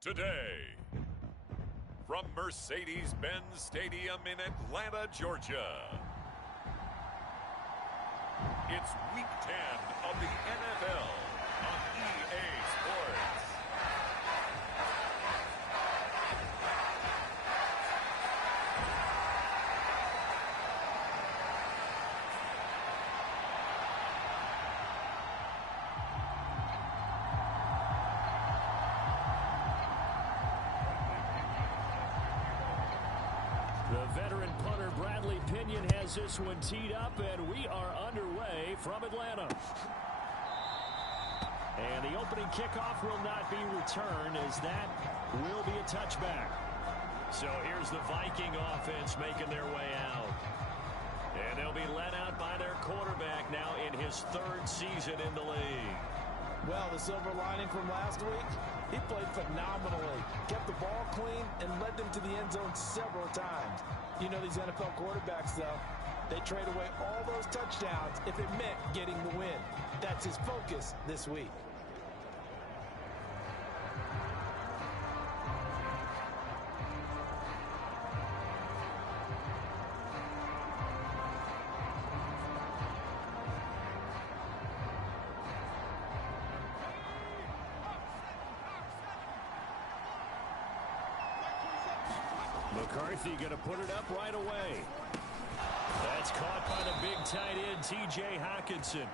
Today, from Mercedes-Benz Stadium in Atlanta, Georgia, it's Week 10 of the NFL on EA Sports. The veteran punter Bradley Pinion has this one teed up, and we are underway from Atlanta. And the opening kickoff will not be returned, as that will be a touchback. So here's the Viking offense making their way out. And they'll be led out by their quarterback now in his third season in the league. Well, the silver lining from last week, he played phenomenally, kept the ball clean, and led them to the end zone several times. You know these NFL quarterbacks, though, they trade away all those touchdowns if it meant getting the win. That's his focus this week. McCarthy going to put it up right away. That's caught by the big tight end, T.J. Hockenson.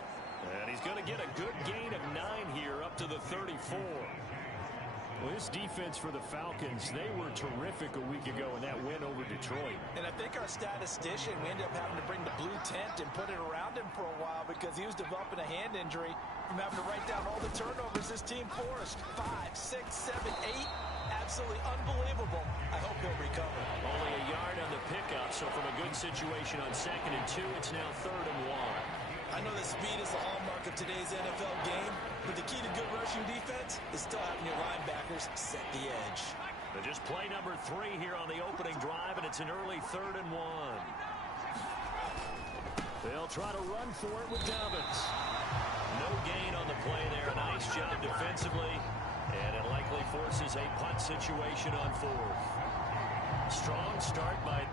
And he's going to get a good gain of 9 here up to the 34. Well, this defense for the Falcons, they were terrific a week ago in that win over Detroit. And I think our statistician, we ended up having to bring the blue tent and put it around him for a while because he was developing a hand injury from having to write down all the turnovers this team forced. 5, 6, 7, 8. Absolutely unbelievable. I hope he'll recover. Only a yard on the pickup, so from a good situation on 2nd and 2, it's now 3rd and 1. I know that speed is the hallmark of today's NFL game, but the key to good rushing defense is still having your linebackers set the edge. They just play number 3 here on the opening drive, and it's an early 3rd and 1. They'll try to run for it with Dobbins. No gain on the play there. Nice job defensively. And it likely forces a punt situation on 4th. Strong start by...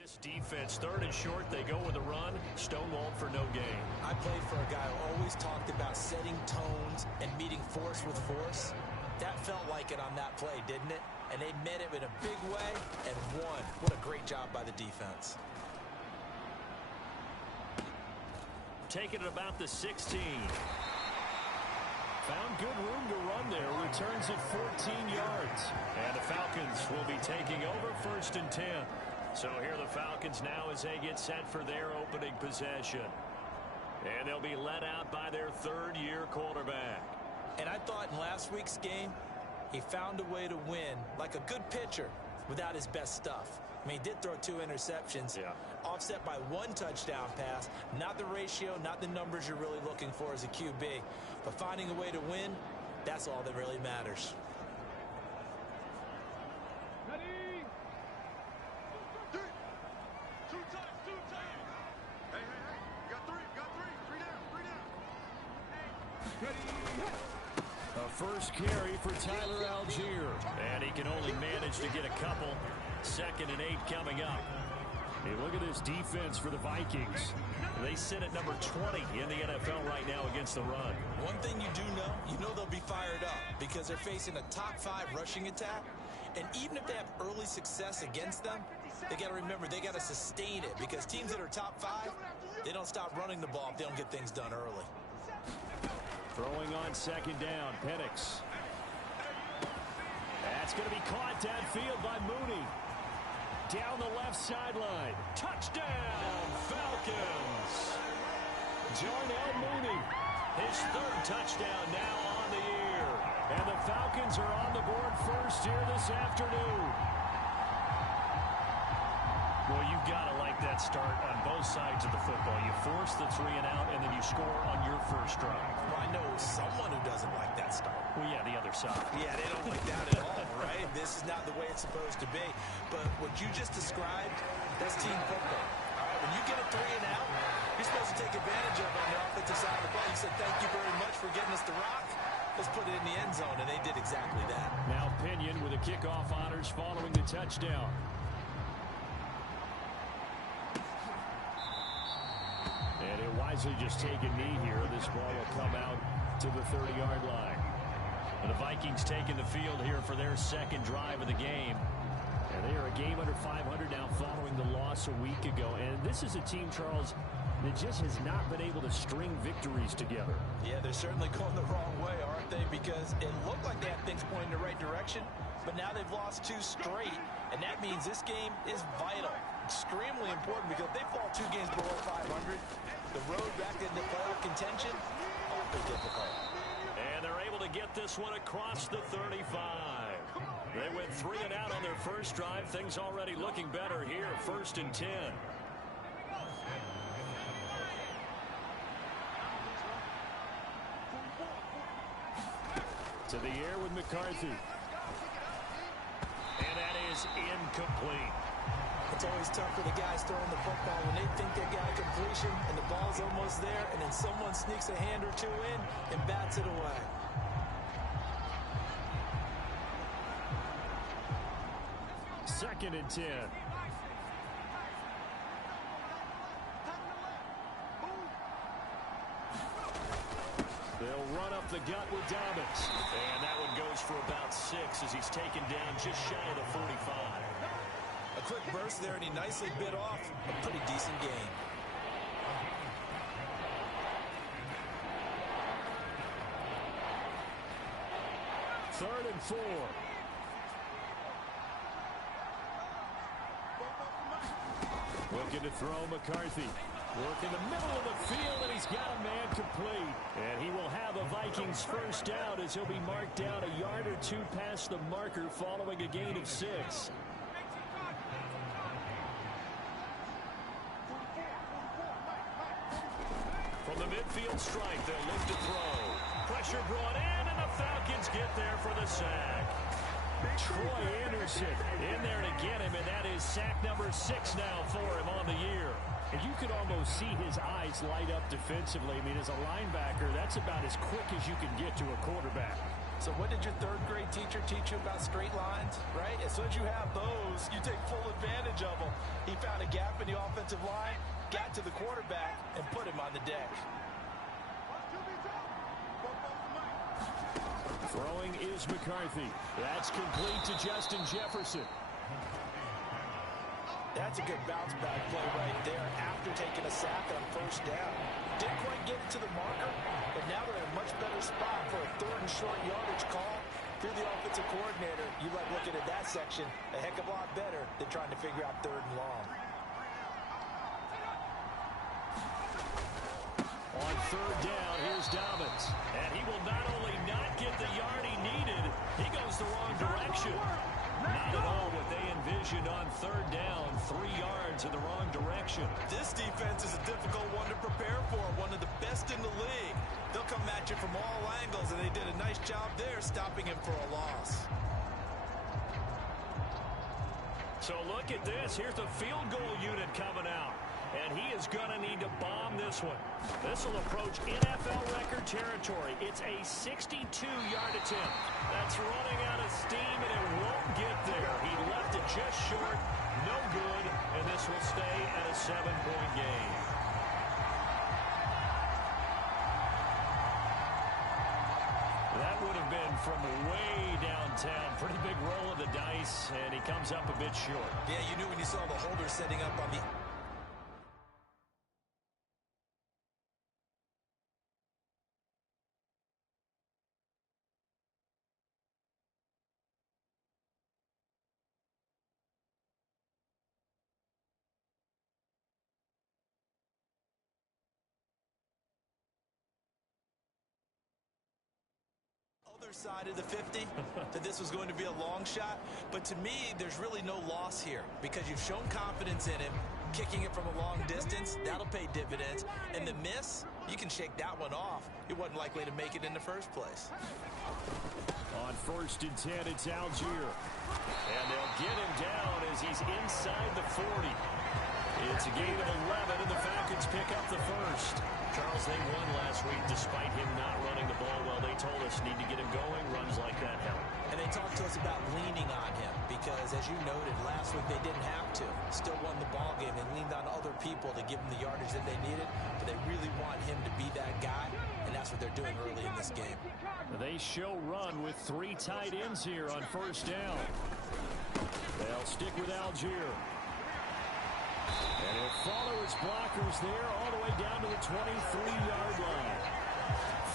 This defense, 3rd and short, they go with a run, stonewalled for no gain. I played for a guy who always talked about setting tones and meeting force with force. That felt like it on that play, didn't it? And they met it in a big way and won. What a great job by the defense. Taking it about the 16. Found good room to run there. Returns it 14 yards. And the Falcons will be taking over 1st and 10. So here are the Falcons now as they get set for their opening possession. And they'll be led out by their 3rd-year quarterback. And I thought in last week's game, he found a way to win like a good pitcher without his best stuff. I mean, he did throw 2 interceptions, offset by 1 touchdown pass. Not the ratio, not the numbers you're really looking for as a QB. But finding a way to win, that's all that really matters. A first carry for Tyler Algier. And he can only manage to get a couple. 2nd and 8 coming up. Hey, look at this defense for the Vikings. They sit at number 20 in the NFL right now against the run. One thing you know they'll be fired up because they're facing a top 5 rushing attack. And even if they have early success against them, they got to remember they got to sustain it because teams that are top 5, they don't stop running the ball if they don't get things done early. Throwing on 2nd down, Penix. That's going to be caught downfield by Mooney. Down the left sideline. Touchdown, Falcons. Darnell Mooney. His 3rd touchdown now on the year. And the Falcons are on the board first here this afternoon. Well, you've got to like that start on both sides of the football. You force the 3 and out, and then you score on your first drive. Well, I know someone who doesn't like that start. Well, yeah, the other side. Yeah, they don't like that at all, right? This is not the way it's supposed to be. But what you just described, that's team football. All right, when you get a 3 and out, you're supposed to take advantage of it on the offensive side of the ball. You said, thank you very much for getting us the rock. Let's put it in the end zone, and they did exactly that. Now Pinion with a kickoff honors following the touchdown. And he'll wisely just take a knee here. This ball will come out to the 30-yard line. And the Vikings taking the field here for their second drive of the game. And they are a game under 500 now following the loss a week ago. And this is a team, Charles, that just has not been able to string victories together. Yeah, they're certainly going the wrong way, aren't they? Because it looked like they had things pointing in the right direction, but now they've lost 2 straight. And that means this game is vital, extremely important, because if they fall 2 games below 500, the road back into playoff contention, awfully difficult. And they're able to get this one across the 35. They went 3 and out on their first drive. Things already looking better here. 1st and 10. To the air with McCarthy. And that is incomplete. It's always tough for the guys throwing the football when they think they got a completion and the ball's almost there, and then someone sneaks a hand or 2 in and bats it away. Second and 10. They'll run up the gut with Dobbins. And that one goes for about 6 as he's taken down just shy of the 45. A quick burst there, and he nicely bit off a pretty decent gain. Third and 4. Looking to throw McCarthy. Work in the middle of the field, and he's got a man complete. And he will have a Vikings first down as he'll be marked down a yard or 2 past the marker following a gain of 6. From the midfield strike, they'll look to throw. Pressure brought in, and the Falcons get there for the sack. Troy Anderson in there to get him, and that is sack number 6 now for him on the year. And you could almost see his eyes light up defensively. I mean, as a linebacker, that's about as quick as you can get to a quarterback. So what did your 3rd grade teacher teach you about straight lines, right? As soon as you have those, you take full advantage of them. He found a gap in the offensive line, got to the quarterback, and put him on the deck. Throwing is McCarthy. That's complete to Justin Jefferson. That's a good bounce back play right there after taking a sack on 1st down. Didn't quite get it to the marker, but now they're in a much better spot for a 3rd and short yardage call. If you're the offensive coordinator, you like looking at that section a heck of a lot better than trying to figure out 3rd and long. On 3rd down, here's Dobbins. And he will not only not get the yard he needed, he goes the wrong direction. Not at all what they envisioned on 3rd down. 3 yards in the wrong direction. This defense is a difficult one to prepare for. One of the best in the league. They'll come at you from all angles, and they did a nice job there stopping him for a loss. So look at this. Here's the field goal unit coming out. And he is going to need to bomb this one. This will approach NFL record territory. It's a 62-yard attempt. That's running out of steam, and it won't get there. He left it just short. No good, and this will stay at a 7-point game. That would have been from way downtown. Pretty big roll of the dice, and he comes up a bit short. Yeah, you knew when you saw the holder setting up on the... other side of the 50 that this was going to be a long shot. But to me, there's really no loss here because you've shown confidence in him. Kicking it from a long distance, that'll pay dividends. And the miss, you can shake that one off. He wasn't likely to make it in the first place. On 1st and 10, it's Algier. And they'll get him down as he's inside the 40. It's a gain of 11, and the Falcons pick up the first. Charles, they won last week despite him not running the ball well. They told us need to get him going. Runs like that help. And they talked to us about leaning on him because, as you noted, last week they didn't have to. Still won the ball game. They leaned on other people to give them the yardage that they needed, but they really want him to be that guy, and that's what they're doing early in this game. They show run with 3 tight ends here on 1st down. They'll stick with Algier. And he'll follow his blockers there all the way down to the 23-yard line.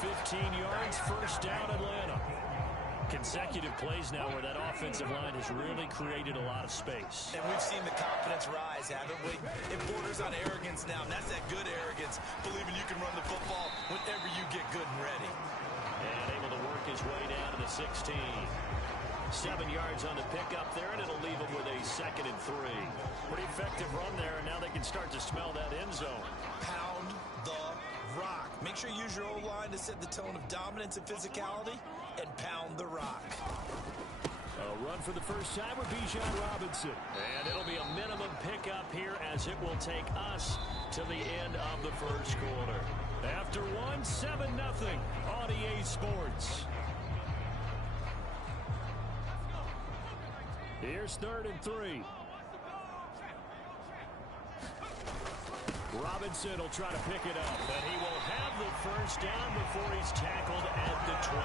15 yards, 1st down, Atlanta. Consecutive plays now where that offensive line has really created a lot of space. And we've seen the confidence rise, haven't we? It borders on arrogance now, and that's that good arrogance, believing you can run the football whenever you get good and ready. And able to work his way down to the 16. 7 yards on the pickup there, and it'll leave him with a 2nd and 3. Pretty effective run there, and now they can start to smell that end zone. Pound the rock. Make sure you use your O-line to set the tone of dominance and physicality, and pound the rock. A run for the first time with Bijan Robinson. And it'll be a minimum pickup here as it will take us to the end of the first quarter. After 7-0 on EA Sports. Here's 3rd and 3. Robinson will try to pick it up, but he will have the first down before he's tackled at the 12.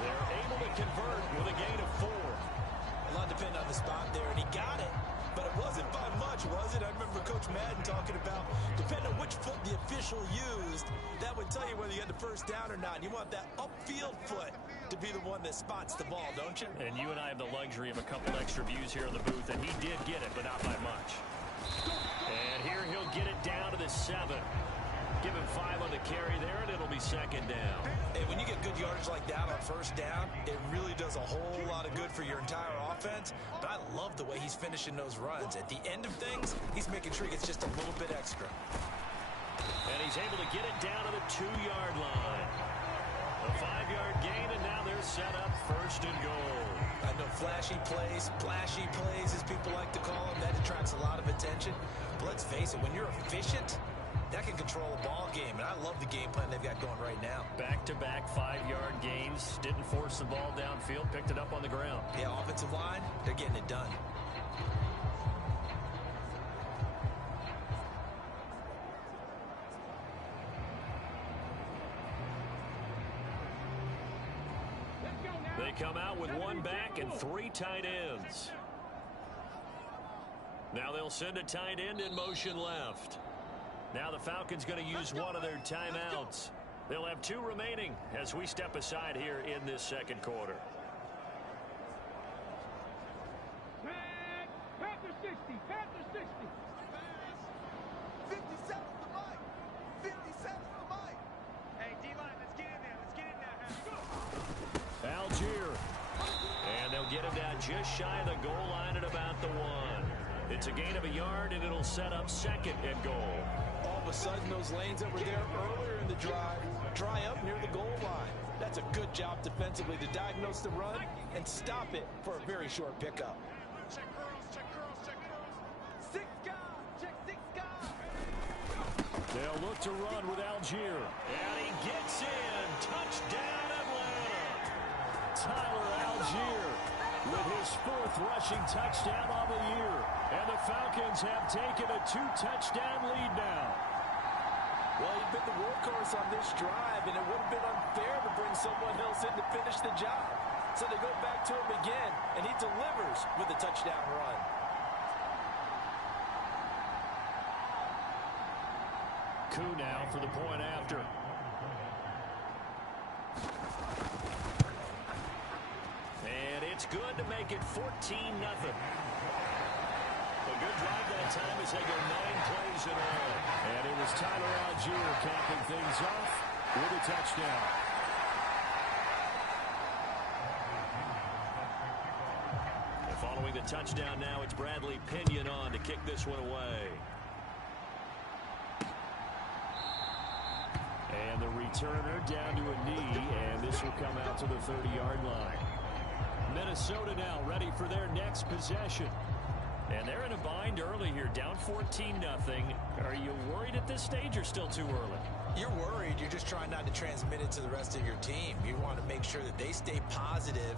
They're able to convert with a gain of 4. A lot depended on the spot there, and he got it. But it wasn't by much, was it? I remember Coach Madden talking about, depending on which foot the official used, that would tell you whether you had the first down or not. You want that upfield foot to be the one that spots the ball, don't you? And you and I have the luxury of a couple extra views here in the booth, and he did get it, but not by much. And here he'll get it down to the 7. Give him 5 on the carry there, and it'll be 2nd down. Hey, when you get good yardage like that on 1st down, it really does a whole lot of good for your entire offense. But I love the way he's finishing those runs. At the end of things, he's making sure he gets just a little bit extra. And he's able to get it down to the 2-yard line. A 5-yard gain, and now they're set up 1st and goal. I know flashy plays, as people like to call them, that attracts a lot of attention. But let's face it, when you're efficient, that can control a ball game, and I love the game plan they've got going right now. Back-to-back 5-yard gains. Didn't force the ball downfield. Picked it up on the ground. Yeah, offensive line, they're getting it done. They come out with 1 back and 3 tight ends. Now they'll send a tight end in motion left. Now the Falcons going to use one of their timeouts. They'll have 2 remaining as we step aside here in this 2nd quarter. Panther 60, Panther 60. 57 for Mike. 57 for Mike. Hey, D-line, let's get in there. Let's get in there. Algier. And they'll get him down just shy of the goal line at about the 1. It's a gain of a yard, and it'll set up 2nd and goal. All of a sudden, those lanes that were there earlier in the drive dry up near the goal line. That's a good job defensively to diagnose the run and stop it for a very short pickup. Check girls, check girls, check girls. 6 guys, check 6 guys. They'll look to run with Algier. And he gets in. Touchdown, Atlanta. Tyler Algier with his 4th rushing touchdown on the year. And the Falcons have taken a 2-touchdown lead now. Well, he'd been the workhorse on this drive, and it would have been unfair to bring someone else in to finish the job. So they go back to him again, and he delivers with a touchdown run. Coup now for the point after. And it's good to make it 14-0. A good drive that time as they go 9 plays in all. And it was Tyler Algier capping things off with a touchdown. a touchdown now. It's Bradley Pinion on to kick this one away. And the returner down to a knee, and this will come out to the 30-yard line. Minnesota now ready for their next possession. And they're in a bind early here, down 14-0. Are you worried at this stage or still too early? You're worried. You're just trying not to transmit it to the rest of your team. You want to make sure that they stay positive.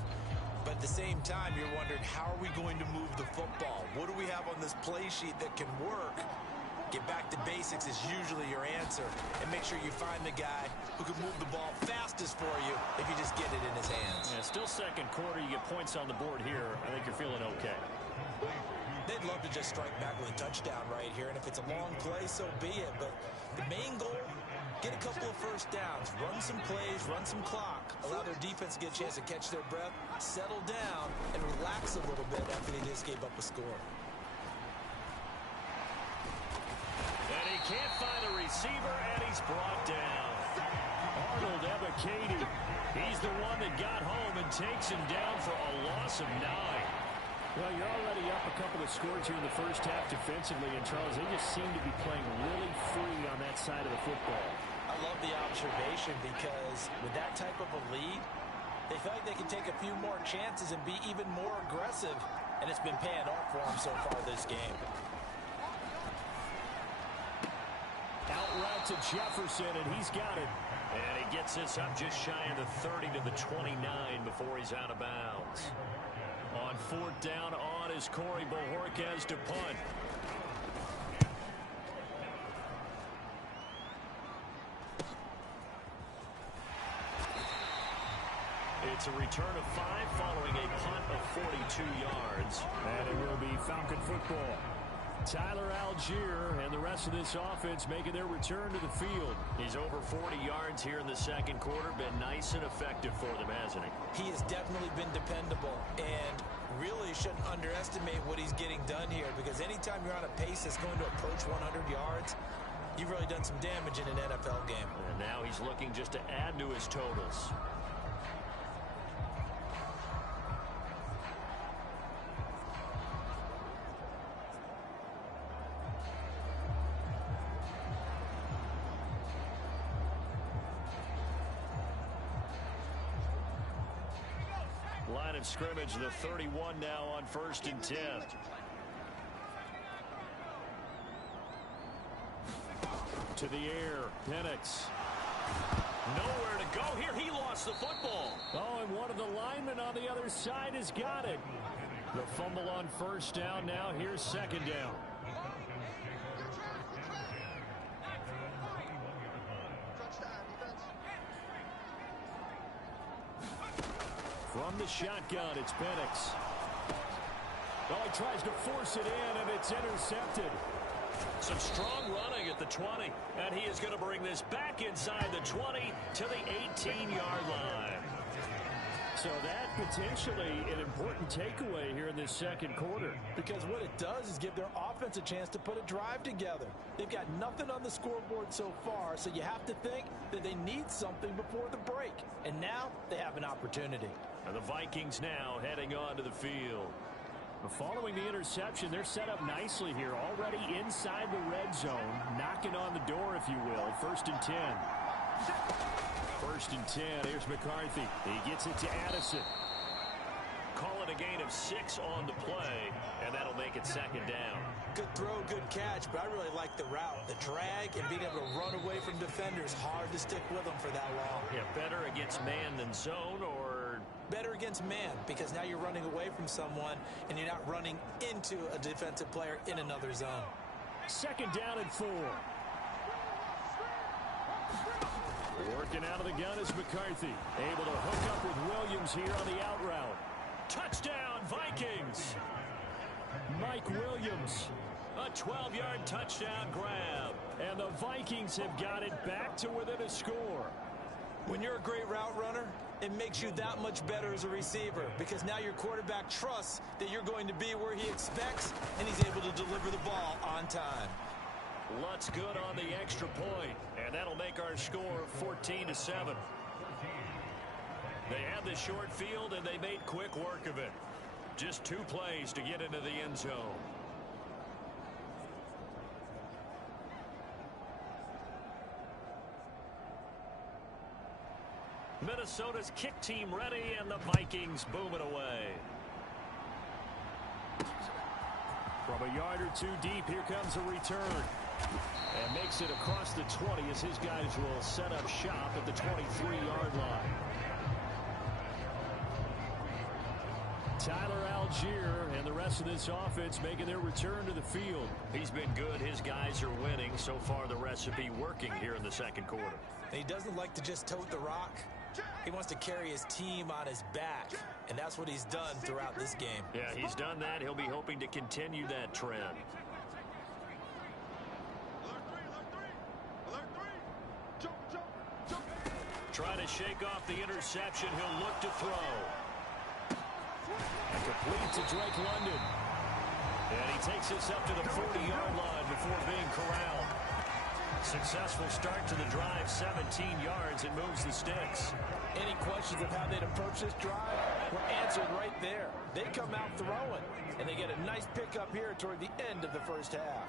But at the same time, you're wondering, how are we going to move the football? What do we have on this play sheet that can work? Get back to basics is usually your answer. And make sure you find the guy who can move the ball fastest for you if you just get it in his hands. Yeah, still second quarter. You get points on the board here. I think you're feeling okay. They'd love to just strike back with a touchdown right here. And if it's a long play, so be it. But the main goal, get a couple of first downs, run some plays, run some clock, allow their defense to get a chance to catch their breath, settle down, and relax a little bit after they just gave up a score. And he can't find a receiver, and he's brought down. Arnold Ebiketie. He's the one that got home and takes him down for a loss of 9. Well, you're already up a couple of scores here in the first half defensively, and Charles, they just seem to be playing really free on that side of the football. I love the observation because with that type of a lead, they feel like they can take a few more chances and be even more aggressive, and it's been paying off for them so far this game. Out route to Jefferson, and he's got it. And he gets this up just shy of the 30 to the 29 before he's out of bounds. On fourth down on is Corey Bojorquez to punt. It's a return of 5 following a punt of 42 yards. And it will be Falcon football. Tyler Algier and the rest of this offense making their return to the field. He's over 40 yards here in the second quarter. Been nice and effective for them, hasn't he? He has definitely been dependable, and really shouldn't underestimate what he's getting done here, because anytime you're on a pace that's going to approach 100 yards, you've really done some damage in an NFL game. And now he's looking just to add to his totals. Line of scrimmage, the 31 now on 1st and 10. To the air, Penix. Nowhere to go here. He lost the football. Oh, and one of the linemen on the other side has got it. The fumble on first down. Now here's second down. From the shotgun, it's Penix. Oh, he tries to force it in, and it's intercepted. Some strong running at the 20, and he is going to bring this back inside the 20 to the 18-yard line. So that potentially an important takeaway here in this second quarter. Because what it does is give their offense a chance to put a drive together. They've got nothing on the scoreboard so far, so you have to think that they need something before the break. And now they have an opportunity. And the Vikings now heading onto the field. Following the interception, they're set up nicely here, already inside the red zone, knocking on the door, if you will. 1st and 10. 1st and 10. Here's McCarthy. He gets it to Addison. Call it a gain of 6 on the play, and that'll make it second down. Good throw, good catch, but I really like the route. The drag and being able to run away from defenders, hard to stick with them for that long. Yeah, better against man than zone, or better against man, because now you're running away from someone and you're not running into a defensive player in another zone. Second down and 4. Working out of the gun is McCarthy. Able to hook up with Williams here on the out route. Touchdown, Vikings! Mike Williams. A 12-yard touchdown grab. And the Vikings have got it back to within a score. When you're a great route runner, it makes you that much better as a receiver, because now your quarterback trusts that you're going to be where he expects, and he's able to deliver the ball on time. Lutz good on the extra point, and that'll make our score 14-7. They had the short field, and they made quick work of it. Just 2 plays to get into the end zone. Minnesota's kick team ready, and the Vikings boom it away. From a yard or 2 deep, here comes a return. And makes it across the 20 as his guys will set up shop at the 23-yard line. Tyler Algier and the rest of this offense making their return to the field. He's been good. His guys are winning. So far, the recipe working here in the second quarter. And he doesn't like to just tote the rock. He wants to carry his team on his back, and that's what he's done throughout this game. Yeah, he's done that. He'll be hoping to continue that trend. Trying to shake off the interception. He'll look to throw. Complete to Drake London. And he takes this up to the 40-yard line before being corralled. Successful start to the drive, 17 yards, and moves the sticks. Any questions of how they'd approach this drive were answered right there. They come out throwing, and they get a nice pickup here toward the end of the first half.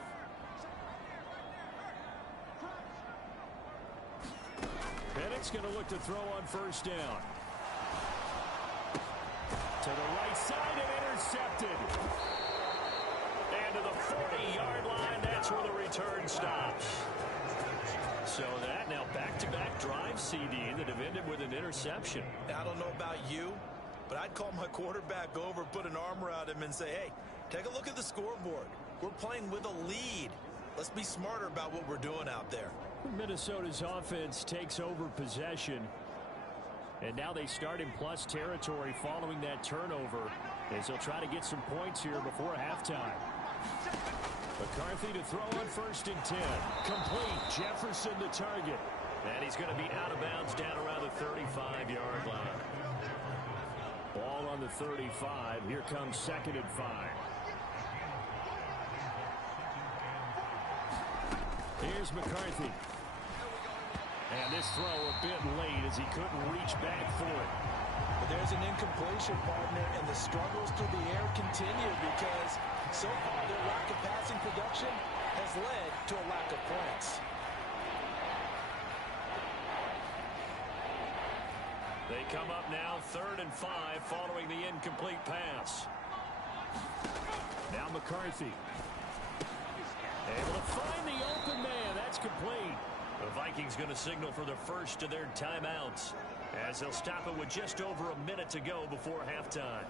Pennick's going to look to throw on first down. To the right side and intercepted. And to the 40-yard line, that's where the return stops. So that now back-to-back drive CD that have ended with an interception. Now, I don't know about you, but I'd call my quarterback over, put an arm around him, and say, hey, take a look at the scoreboard. We're playing with a lead. Let's be smarter about what we're doing out there. Minnesota's offense takes over possession. And now they start in plus territory following that turnover as they'll try to get some points here before halftime. McCarthy to throw on first and 10. Complete. Jefferson the target. And he's going to be out of bounds down around the 35-yard line. Ball on the 35. Here comes 2nd and 5. Here's McCarthy. And this throw a bit late as he couldn't reach back for it. But there's an incompletion, partner, and the struggles through the air continue because so far their lack of passing production has led to a lack of points. They come up now 3rd and 5 following the incomplete pass. Now McCarthy. Able to find the open man. That's complete. The Vikings going to signal for the first of their timeouts as they'll stop it with just over a minute to go before halftime.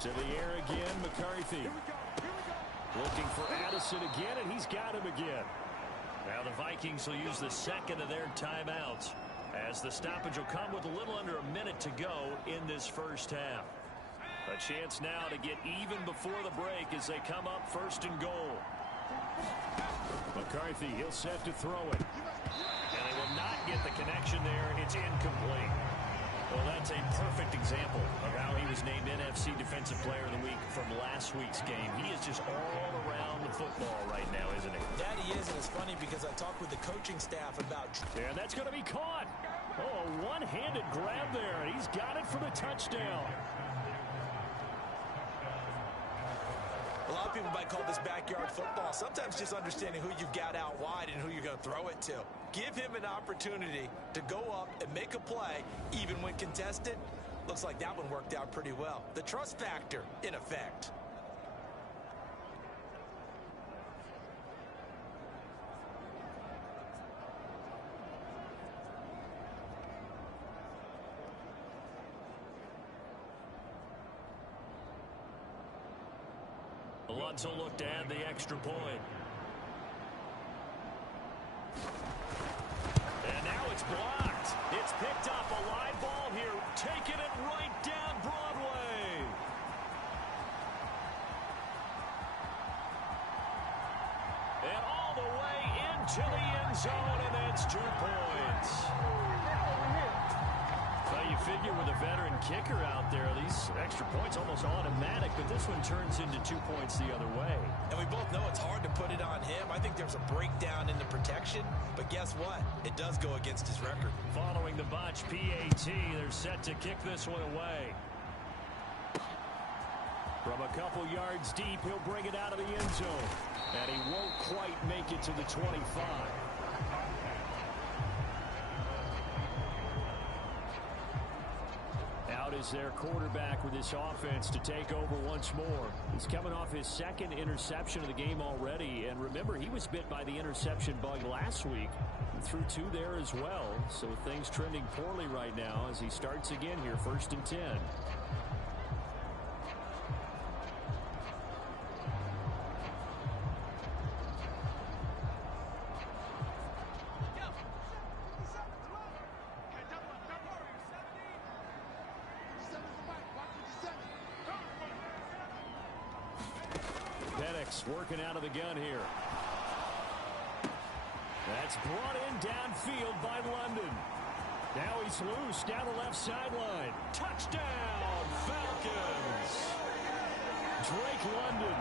To the air again, McCarthy. Looking for Addison again, and he's got him again. Now the Vikings will use the second of their timeouts as the stoppage will come with a little under a minute to go in this first half. A chance now to get even before the break as they come up 1st and goal. McCarthy, he'll set to throw it. And they will not get the connection there. It's incomplete. Well, that's a perfect example of how he was named NFC Defensive Player of the Week from last week's game. He is just all around the football right now, isn't he? That he is, and it's funny because I talked with the coaching staff about... And that's going to be caught. Oh, a one-handed grab there, and he's got it for the touchdown. A lot of people might call this backyard football. Sometimes just understanding who you've got out wide and who you're going to throw it to. Give him an opportunity to go up and make a play, even when contested. Looks like that one worked out pretty well. The trust factor, in effect. Alonso looked to add the extra point. And now it's blocked. It's picked up. A live ball here. Taking it right down Broadway. And all the way into the end zone, and that's 2 points. Well, you figure with a veteran kicker out there, these extra points almost automatic, but this one turns into 2 points the other way. And we both know it's hard to put it on him. I think there there's a breakdown in the protection, but guess what? It does go against his record. Following the botch PAT, they're set to kick this one away. From a couple yards deep, he'll bring it out of the end zone. And he won't quite make it to the 25. Out is their quarterback with this offense to take over once more. He's coming off his second interception of the game already. And remember, he was bit by the interception bug last week. He threw 2 there as well. So things trending poorly right now as he starts again here, 1st and 10. Working out of the gun here. That's brought in downfield by London. Now he's loose down the left sideline. Touchdown, Falcons. Drake London,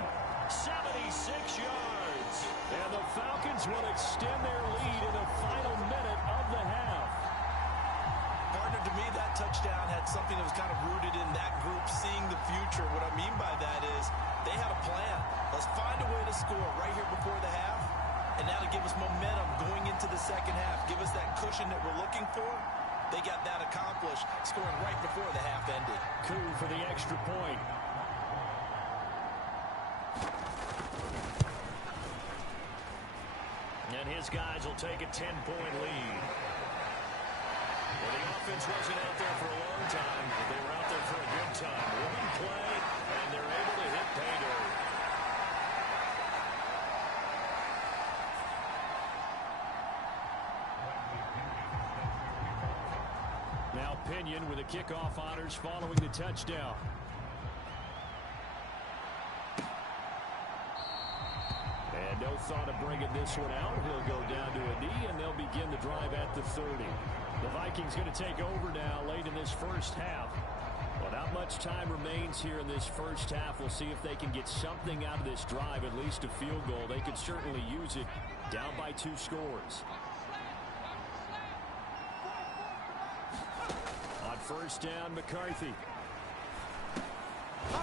76 yards. And the Falcons will extend their lead in the final minute of the half. Partner, to me, that touchdown had something that was kind of rooted in that group seeing the future. What I mean by that is they had a plan. Let's find a way to score right here before the half, and that'll give us momentum going into the second half. Give us that cushion that we're looking for. They got that accomplished, scoring right before the half ended. Coup for the extra point. And his guys will take a 10-point lead. Well, the offense wasn't out there for a long time, but they were out there for a good time. One play, and they're able to hit pay dirt. Now Pinion with the kickoff honors following the touchdown. And no thought of bringing this one out. He'll go down to a knee, and they'll begin the drive at the 30. The Vikings going to take over now late in this first half. Well, not much time remains here in this first half. We'll see if they can get something out of this drive, at least a field goal. They could certainly use it. Down by 2 scores. On first down, McCarthy.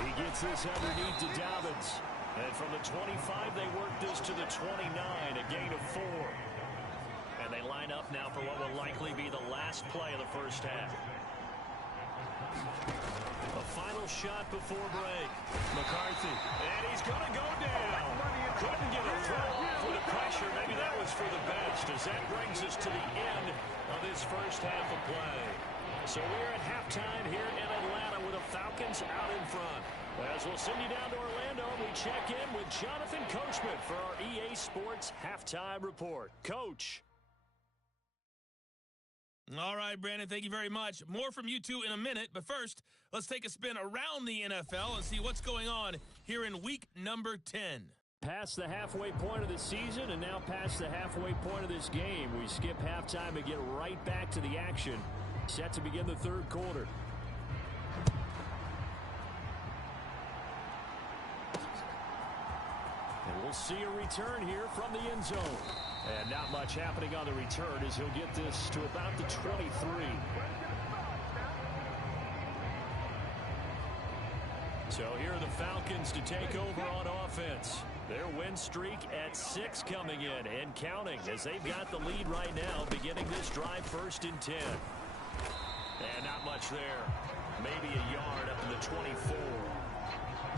He gets this underneath to Dobbins. And from the 25, they work this to the 29, a gain of 4. And they line up now for what will likely be the last play of the first half. A final shot before break. McCarthy. And he's going to go down. Couldn't get a throw off with the pressure. Maybe that was for the best, as that brings us to the end of this first half of play. So we're at halftime here in Atlanta with the Falcons out in front. As we'll send you down to Orlando, we check in with Jonathan Coachman for our EA Sports Halftime Report. Coach. All right, Brandon, thank you very much. More from you two in a minute, but first, let's take a spin around the NFL and see what's going on here in week number 10. Past the halfway point of the season and now past the halfway point of this game. We skip halftime and get right back to the action. Set to begin the third quarter. And we'll see a return here from the end zone. And not much happening on the return as he'll get this to about the 23. So here are the Falcons to take over on offense. Their win streak at 6 coming in and counting as they've got the lead right now, beginning this drive 1st and 10. And not much there. Maybe a yard up to the 24.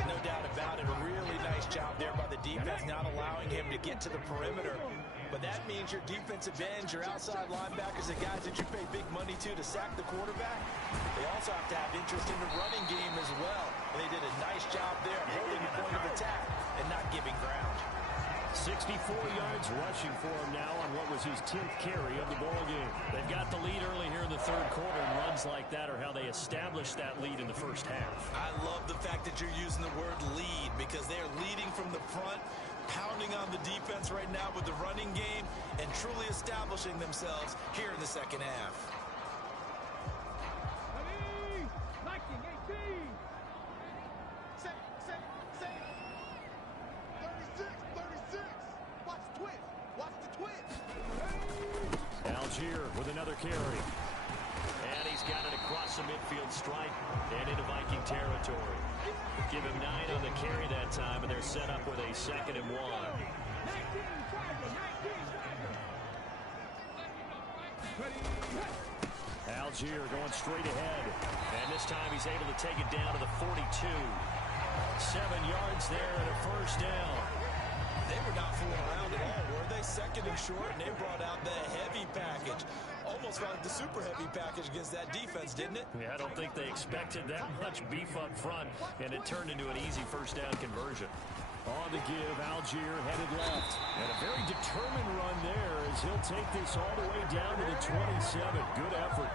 No doubt about it. A really nice job there by the defense, not allowing him to get to the perimeter. But that means your defensive ends, your outside linebackers, the guys that you pay big money to sack the quarterback, they also have to have interest in the running game as well. And they did a nice job there holding the point of attack and not giving ground. 64 yards rushing for him now on what was his 10th carry of the ball game. They've got the lead early here in the third quarter, and runs like that are how they established that lead in the first half. I love the fact that you're using the word lead because they are leading from the front, pounding on the defense right now with the running game, and truly establishing themselves here in the second half. 36. Watch the twist. another carry. And he's got it across the midfield stripe and into Viking territory. Give him 9 on the carry that time, and they're set up with a 2nd and 1. Algier going straight ahead. And this time he's able to take it down to the 42. 7 yards there and a first down. They were not fooling around at all, were they? 2nd and short, and they brought out the heavy package. Almost like the super heavy package against that defense, didn't it? Yeah, I don't think they expected that much beef up front, and it turned into an easy first down conversion. On the give, Algier headed left. And a very determined run there as he'll take this all the way down to the 27. Good effort.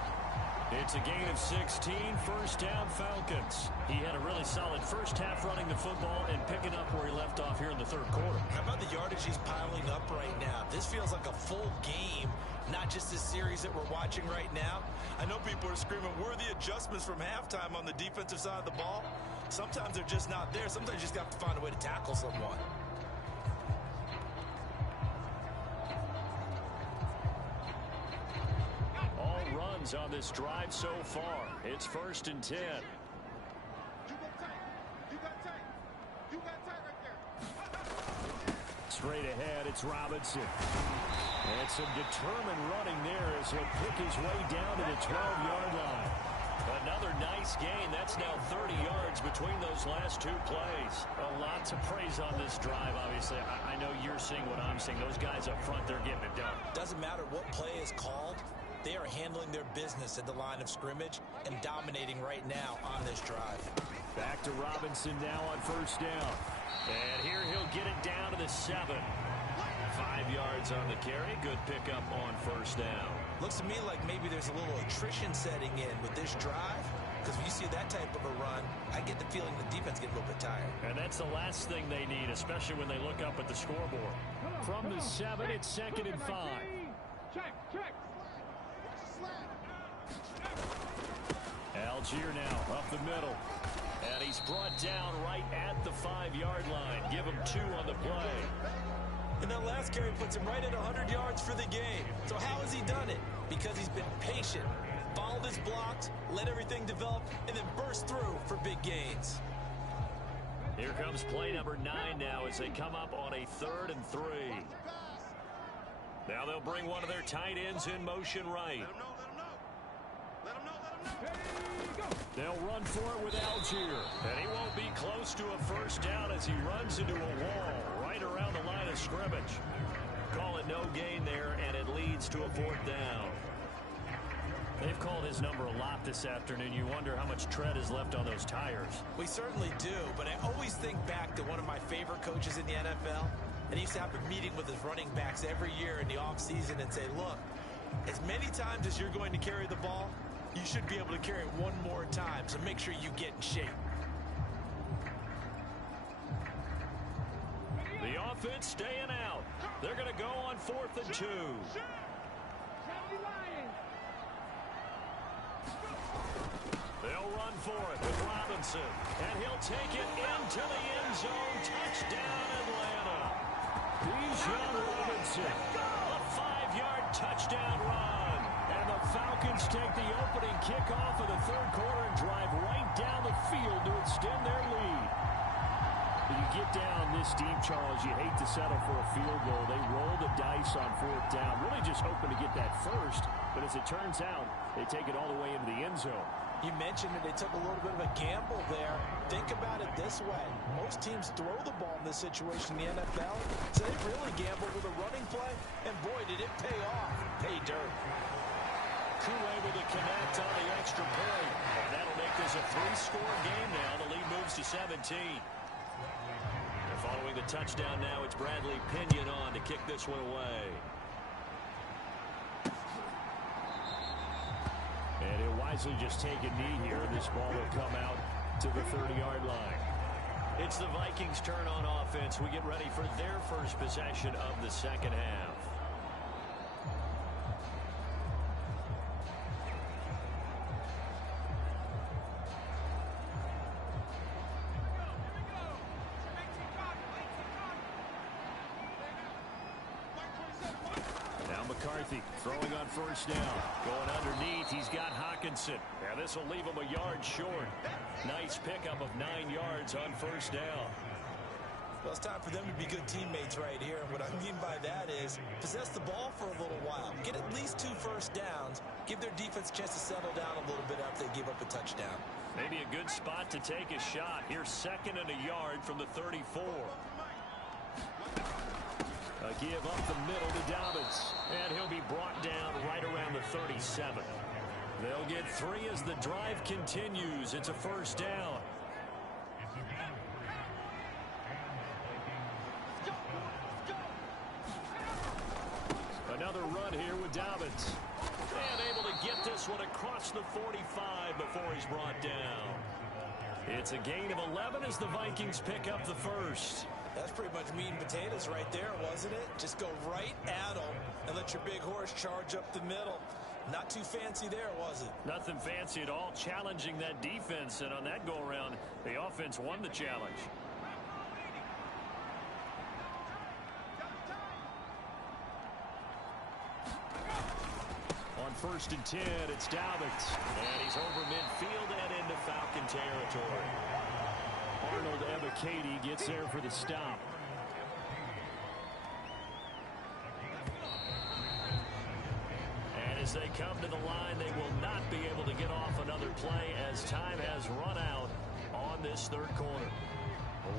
It's a gain of 16, first down Falcons. He had a really solid first half running the football and picking up where he left off here in the 3rd quarter. How about the yardage he's piling up right now? This feels like a full game, not just this series that we're watching right now. I know people are screaming, where are the adjustments from halftime on the defensive side of the ball? Sometimes they're just not there. Sometimes you just have to find a way to tackle someone. All runs on this drive so far. It's 1st and 10. Straight ahead, it's Robinson. And some determined running there as he'll pick his way down to the 12-yard line. Another nice gain. That's now 30 yards between those last 2 plays. A lot to praise on this drive, obviously. I know you're seeing what I'm seeing. Those guys up front, they're getting it done. Doesn't matter what play is called. They are handling their business at the line of scrimmage and dominating right now on this drive. Back to Robinson now on first down. And here he'll get it down to the 7. 5 yards on the carry. Good pickup on first down. Looks to me like maybe there's a little attrition setting in with this drive. Because when you see that type of a run, I get the feeling the defense gets a little bit tired. And that's the last thing they need, especially when they look up at the scoreboard. From the 7, it's 2nd and 5. Check. Algier now up the middle. And he's brought down right at the 5-yard line. Give him 2 on the play. And that last carry puts him right at 100 yards for the game. So how has he done it? Because he's been patient, followed his blocks, let everything develop, and then burst through for big gains. Here comes play number 9 now as they come up on a 3rd and 3. Now they'll bring one of their tight ends in motion right. Let him know. They'll run for it with Algier. And he won't be close to a first down as he runs into a wall right around the line of scrimmage. Call it no gain there, and it leads to a 4th down. They've called his number a lot this afternoon. You wonder how much tread is left on those tires. We certainly do, but I always think back to one of my favorite coaches in the NFL. And he used to have a meeting with his running backs every year in the offseason and say, look, as many times as you're going to carry the ball, you should be able to carry it one more time, so make sure you get in shape. The offense staying out. They're going to go on 4th and 2. They'll run for it with Robinson, and he'll take it into the end zone. Touchdown, Atlanta. Bijan Robinson. A 5-yard touchdown run. And the Falcons take the opening kickoff of the 3rd quarter and drive right down the field to extend their lead. When you get down this deep, Charles, you hate to settle for a field goal. They roll the dice on 4th down, really just hoping to get that first. But as it turns out, they take it all the way into the end zone. You mentioned that they took a little bit of a gamble there. Think about it this way. Most teams throw the ball in this situation in the NFL, so they really gambled with a running play, and boy, did it pay off. Pay dirt. Koo able to connect on the extra point. And that'll make this a 3-score game now. The lead moves to 17. And following the touchdown now, it's Bradley Pinion on to kick this one away. And he'll wisely just take a knee here. This ball will come out to the 30-yard line. It's the Vikings' turn on offense. We get ready for their first possession of the 2nd half. McCarthy throwing on first down. Going underneath, he's got Hockenson. And this will leave him a yard short. Nice pickup of 9 yards on first down. Well, it's time for them to be good teammates right here. And what I mean by that is possess the ball for a little while. Get at least 2 first downs. Give their defense a chance to settle down a little bit after they give up a touchdown. Maybe a good spot to take a shot. Here's 2nd and a yard from the 34. A give up the middle to Dobbins. And he'll be brought down right around the 37. They'll get 3 as the drive continues. It's a first down. Another run here with Dobbins. And able to get this one across the 45 before he's brought down. It's a gain of 11 as the Vikings pick up the first. That's pretty much meat and potatoes right there, wasn't it? Just go right at them and let your big horse charge up the middle. Not too fancy there, was it? Nothing fancy at all. Challenging that defense, and on that go-around, the offense won the challenge. On 1st and 10, it's Dobbins. And he's over midfield and into Falcon territory. Arnold Ebiketie gets there for the stop. And as they come to the line, they will not be able to get off another play as time has run out on this 3rd quarter.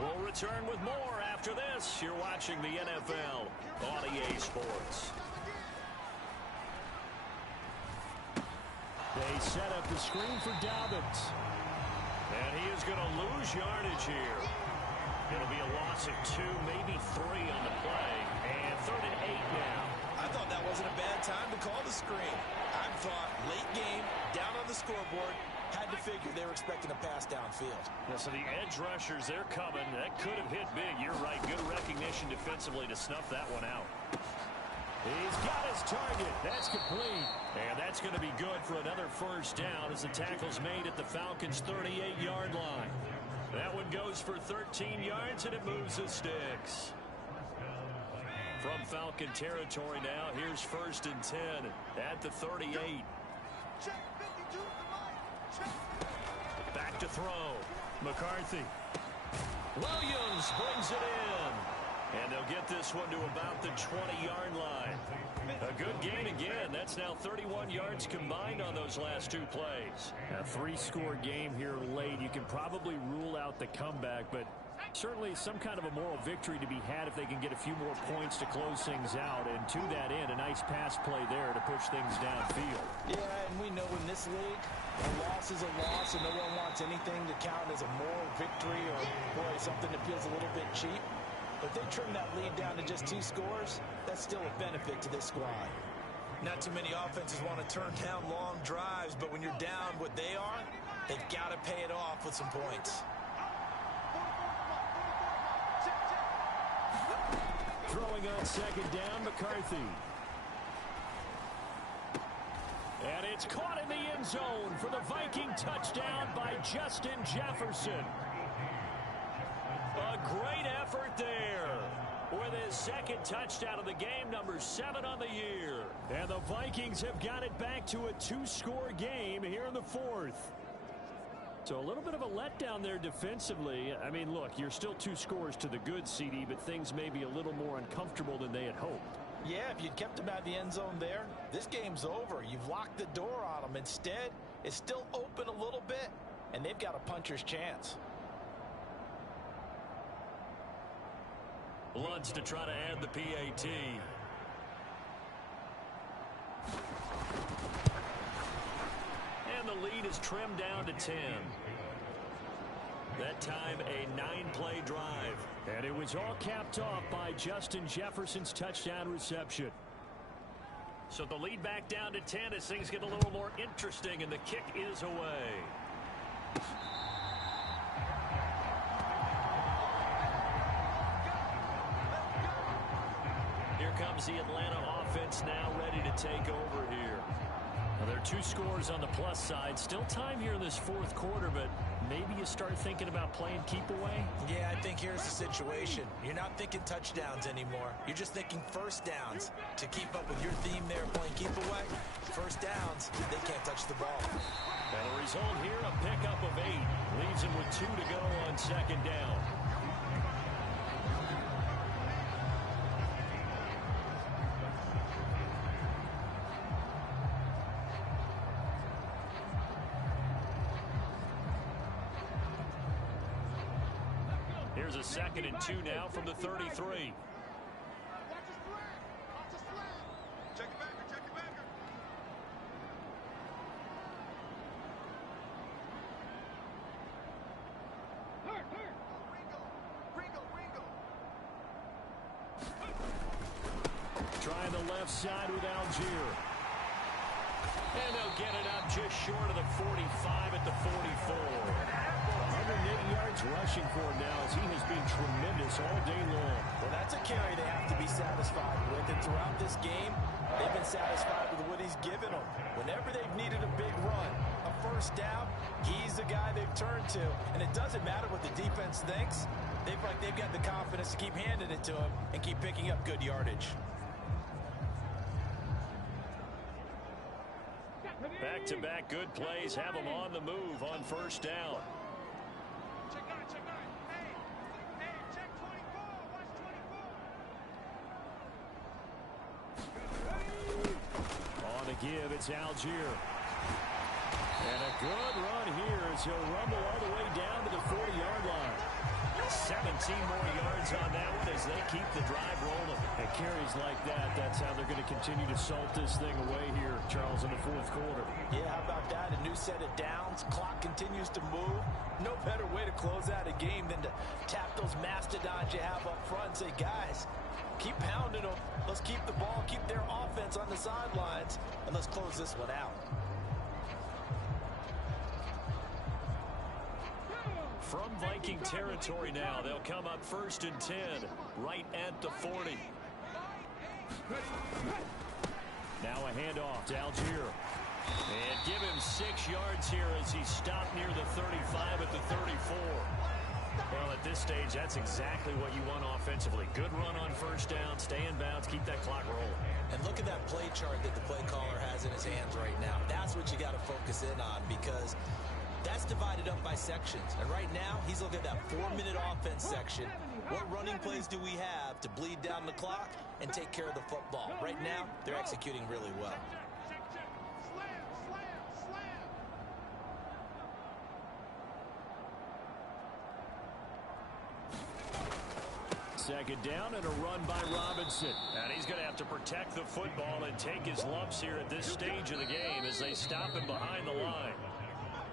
We'll return with more after this. You're watching the NFL on EA Sports. They set up the screen for Dobbins. And he is going to lose yardage here. It'll be a loss of 2, maybe 3 on the play. And 3rd and 8 now. I thought that wasn't a bad time to call the screen. I thought late game, down on the scoreboard, had to figure they were expecting a pass downfield. Yeah, so the edge rushers, they're coming. That could have hit big. You're right. Good recognition defensively to snuff that one out. He's got his target. That's complete. And that's going to be good for another first down as the tackle's made at the Falcons' 38-yard line. That one goes for 13 yards, and it moves the sticks. From Falcon territory now, here's 1st and 10 at the 38. Back to throw. McCarthy. Williams brings it in. And they'll get this one to about the 20-yard line. A good gain again. That's now 31 yards combined on those last 2 plays. A 3-score game here late. You can probably rule out the comeback, but certainly some kind of a moral victory to be had if they can get a few more points to close things out. And to that end, a nice pass play there to push things downfield. Yeah, and we know in this league, a loss is a loss, and no one wants anything to count as a moral victory or, boy, something that feels a little bit cheap. But they trim that lead down to just 2 scores. That's still a benefit to this squad. Not too many offenses want to turn down long drives, but when you're down what they are, they've got to pay it off with some points. Throwing on 2nd down, McCarthy. And it's caught in the end zone for the Viking touchdown by Justin Jefferson. A great effort there with his 2nd touchdown of the game, number 7 on the year. And the Vikings have got it back to a 2-score game here in the 4th. So a little bit of a letdown there defensively. I mean, look, you're still 2 scores to the good, CD, but things may be a little more uncomfortable than they had hoped. Yeah, if you'd kept them out of the end zone there, this game's over. You've locked the door on them. Instead, it's still open a little bit, and they've got a puncher's chance. Lutz to try to add the PAT. And the lead is trimmed down to 10. That time a 9-play drive. And it was all capped off by Justin Jefferson's touchdown reception. So the lead back down to 10 as things get a little more interesting, and the kick is away. Here comes the Atlanta offense now ready to take over here. Well, there are 2 scores on the plus side. Still time here in this 4th quarter, but maybe you start thinking about playing keep away? Yeah, I think here's the situation. You're not thinking touchdowns anymore. You're just thinking first downs. To keep up with your theme there, playing keep away, first downs, they can't touch the ball. And the result here, a pickup of 8. Leaves him with 2 to go on second down. Here's a 2nd and 2 now from the 33. Check it back, check it back. Ringo. Trying the left side with Algier. And they'll get it up just short of the 45 at the 44. 180 yards rushing for him now as he has been tremendous all day long. Well, that's a carry they have to be satisfied with. And throughout this game, they've been satisfied with what he's given them. Whenever they've needed a big run, a first down, he's the guy they've turned to. And it doesn't matter what the defense thinks. They've got the confidence to keep handing it to him and keep picking up good yardage. Back-to-back good plays have them on the move on first down. Check 9. Hey, check 24. Watch 24. On the give, it's Algier. And a good run here as he'll rumble all the way down to the 40-yard line. 17 more yards on that one as they keep the drive rolling. And carries like that, that's how they're going to continue to salt this thing away here, Charles, in the fourth quarter. Yeah, how about that? A new set of downs. Clock continues to move. No better way to close out a game than to tap those mastodons you have up front and say, guys, keep pounding them. Let's keep the ball, keep their offense on the sidelines, and let's close this one out. From Viking territory now, they'll come up 1st and 10, right at the 40. Now a handoff to Algier. And give him 6 yards here as he's stopped near the 35 at the 34. Well, at this stage, that's exactly what you want offensively. Good run on first down, stay in bounds, keep that clock rolling. And look at that play chart that the play caller has in his hands right now. That's what you got to focus in on, because that's divided up by sections. And right now, he's looking at that 4-minute offense section. What running plays do we have to bleed down the clock and take care of the football? Right now, they're executing really well. Second down and a run by Robinson. And he's going to have to protect the football and take his lumps here at this stage of the game as they stop him behind the line.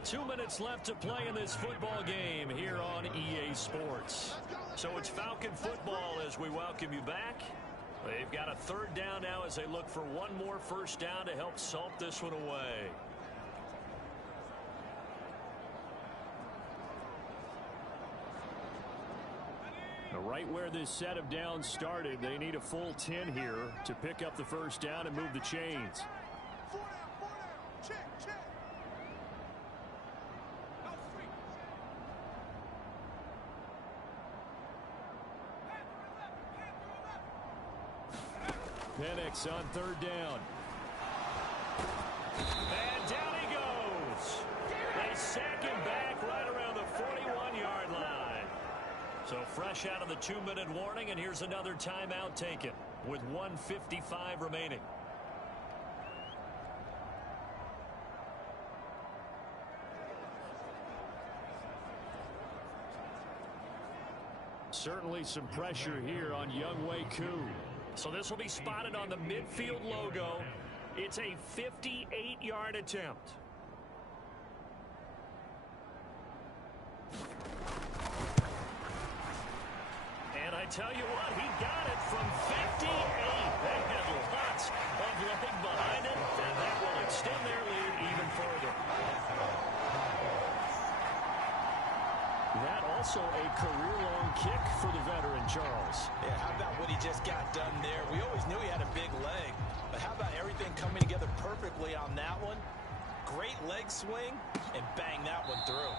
2 minutes left to play in this football game here on EA Sports. So it's Falcon football as we welcome you back. They've got a 3rd down now as they look for one more first down to help salt this one away. Right where this set of downs started, they need a full 10 here to pick up the first down and move the chains. 4 down. Check. Penix on 3rd down. And down he goes. They sack him back right around the 41-yard line. So fresh out of the 2-minute warning, and here's another timeout taken with 1:55 remaining. Certainly some pressure here on Younghoe Koo. So this will be spotted on the midfield logo. It's a 58-yard attempt. And I tell you what, he got it from 58. They had lots of leg behind it, and that will extend their lead even further. That also a career-long kick for the veteran, Charles. Yeah, how about what he just got done there? We always knew he had a big leg, but how about everything coming together perfectly on that one? Great leg swing, and bang that one through.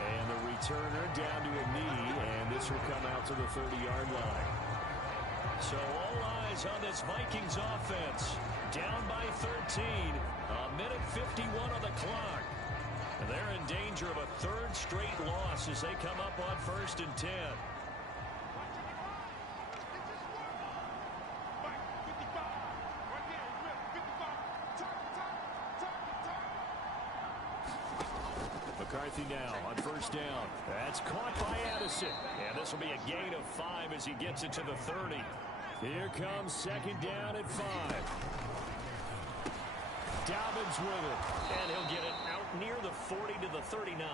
And the returner down to a knee, and this will come out to the 30-yard line. So all eyes on this Vikings offense. Down by 13. A minute 51 on the clock. And they're in danger of a third straight loss as they come up on 1st and 10. McCarthy now on 1st down. That's caught by Addison. And this will be a gain of 5 as he gets it to the 30. Here comes 2nd down at 5. Dobbins with it. And he'll get it out near the 40 to the 39.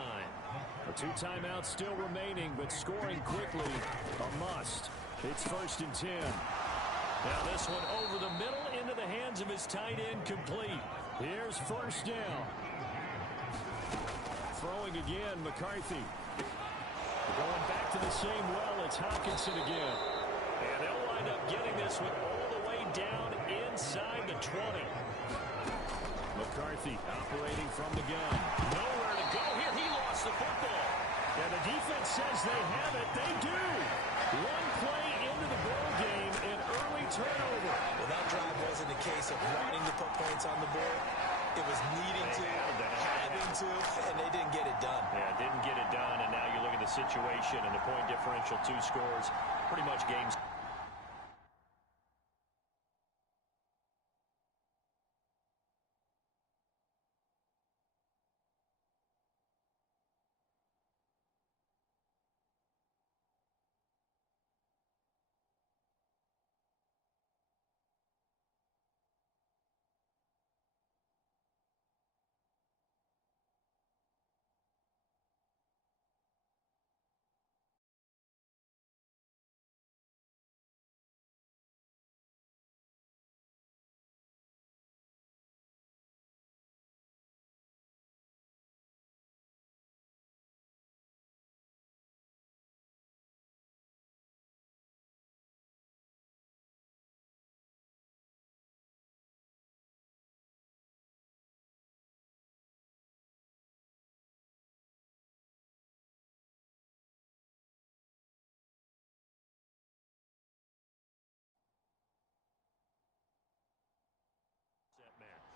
A 2 timeouts still remaining, but scoring quickly a must. It's 1st and 10. Now this one over the middle into the hands of his tight end, complete. Here's 1st down. Throwing again, McCarthy. Going back to the same well, it's Hockenson again. And they'll wind up getting this one all the way down inside the 20. McCarthy operating from the gun. Nowhere to go here. He lost the football. And the defense says they have it. They do. One play into the ball game, an early turnover. Well, that drive wasn't a case of wanting to put points on the board. It was needing to, having to, and they didn't get it done. Yeah, didn't get it done, and now you look at the situation and the point differential, 2 scores, pretty much games.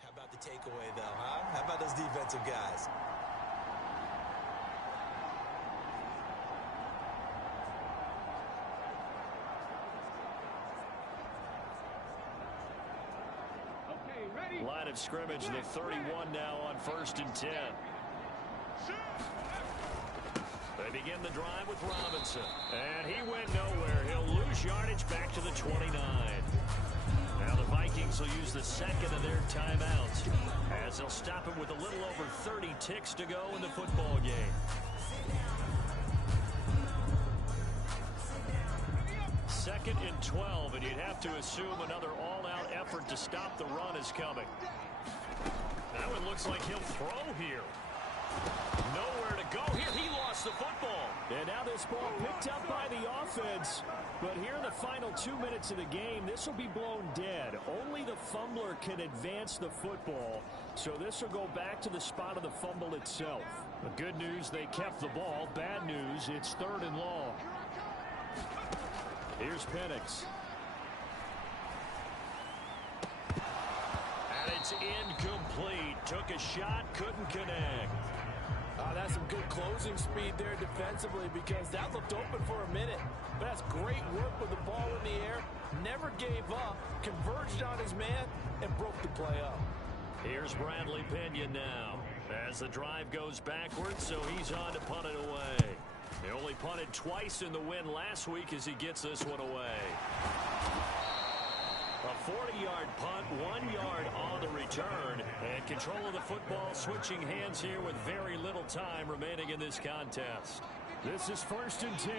How about the takeaway, though, huh? How about those defensive guys? Okay, ready? Line of scrimmage, the 31 now on 1st and 10. They begin the drive with Robinson. And he went nowhere. He'll lose yardage back to the 29. Now the Vikings will use the 2nd of their timeouts as they'll stop it with a little over 30 ticks to go in the football game. 2nd and 12, and you'd have to assume another all-out effort to stop the run is coming. That one looks like he'll throw here. Nowhere to go here. He lost the football. And now this ball picked up by the offense. But here in the final 2 minutes of the game, this will be blown dead. Only the fumbler can advance the football. So this will go back to the spot of the fumble itself. The good news, they kept the ball. Bad news, it's 3rd and long. Here's Penix. And it's incomplete. Took a shot, couldn't connect. That's some good closing speed there defensively because that looked open for a minute. But that's great work with the ball in the air. Never gave up, converged on his man, and broke the play up. Here's Bradley Pinion now as the drive goes backwards, so he's on to punt it away. He only punted twice in the win last week as he gets this one away. A 40-yard punt, 1 yard on the return, and control of the football switching hands here with very little time remaining in this contest. This is 1st and 10.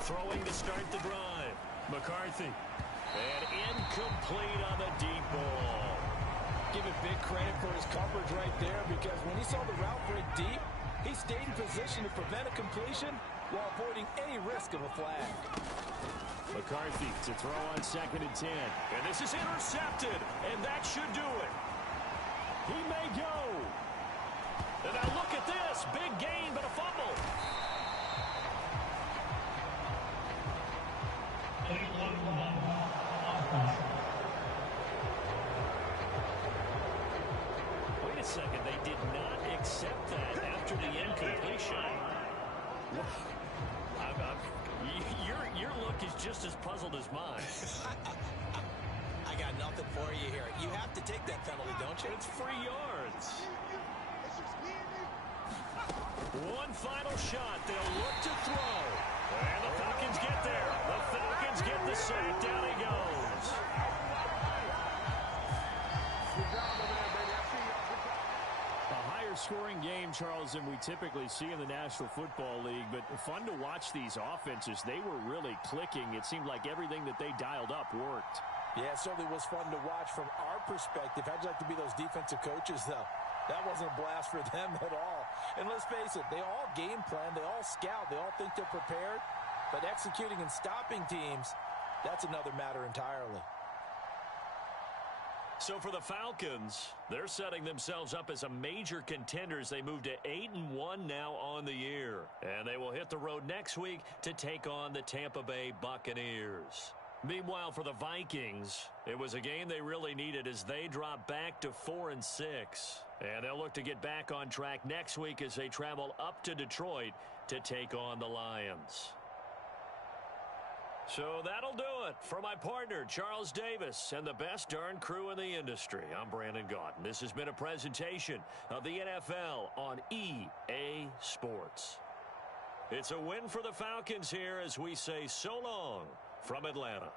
Throwing to start the drive. McCarthy. And incomplete on the deep ball. Give it big credit for his coverage right there because when he saw the route break deep, he stayed in position to prevent a completion while avoiding any risk of a flag. McCarthy to throw on 2nd and 10. And this is intercepted, and that should do it. He may go. And now look at this. Big gain, but a fumble. Wait a second. They did not accept that after the incompletion. Your look is just as puzzled as mine. I got nothing for you here. You have to take that penalty, don't you? It's free yards. One final shot. They'll look to throw. And the Falcons get there. The Falcons get the sack. Down he goes. A higher scoring game, Charles, than we typically see in the National Football League, but fun to watch these offenses. They were really clicking. It seemed like everything that they dialed up worked. Yeah, it certainly was fun to watch from our perspective. How'd you like to be those defensive coaches, though? That wasn't a blast for them at all. And let's face it, they all game plan, they all scout, they all think they're prepared. But executing and stopping teams, that's another matter entirely. So for the Falcons, they're setting themselves up as a major contender as they move to 8-1 now on the year. And they will hit the road next week to take on the Tampa Bay Buccaneers. Meanwhile, for the Vikings, it was a game they really needed as they drop back to 4-6. And they'll look to get back on track next week as they travel up to Detroit to take on the Lions. So that'll do it for my partner, Charles Davis, and the best darn crew in the industry. I'm Brandon Gaudin. This has been a presentation of the NFL on EA Sports. It's a win for the Falcons here as we say so long from Atlanta.